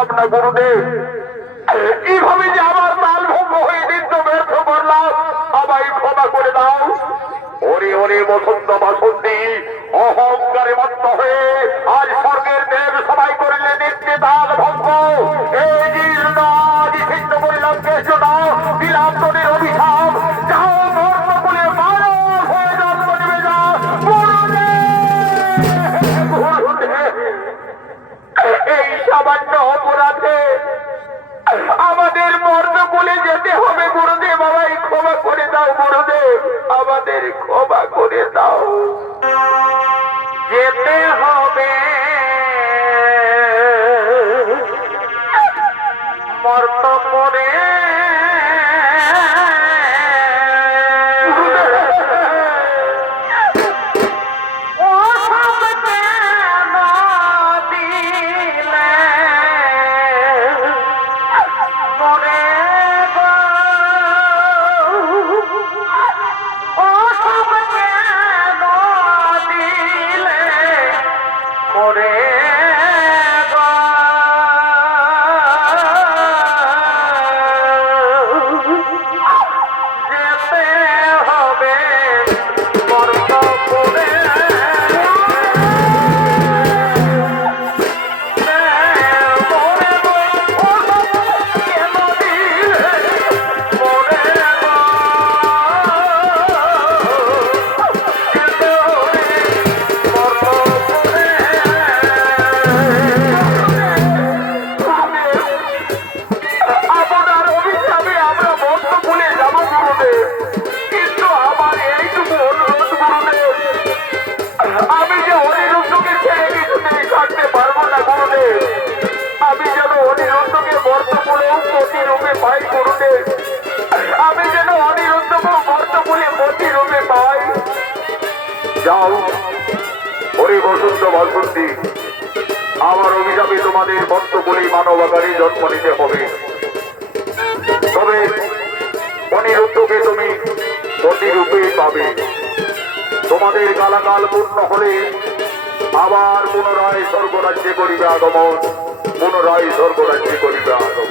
সম্ভব গুরুদেব। কীভাবে যে আমার তাল ভঙ্গ হয়ে দিন ব্যর্থ করলাম, আমায় ক্ষমা করে দাও। ওরে ওরে বসন্ত বাসন্তী, অহংকারে মত্ত হয়ে আজ স্বর্গের দেব সবাই হরি বসন্ত বাসন্তী, আমার অভিশাপে তোমাদের বলি মানবাকারী জন্ম নিতে হবে। তবে অনিরুদ্ধকে তুমি প্রতিরূপে পাবে। তোমাদের কালাকাল পূর্ণ হলে আবার পুনরায় স্বর্গরাজ্যে করিবে আগমন, পুনরায় স্বর্গরাজ্যে করিবে আগমন।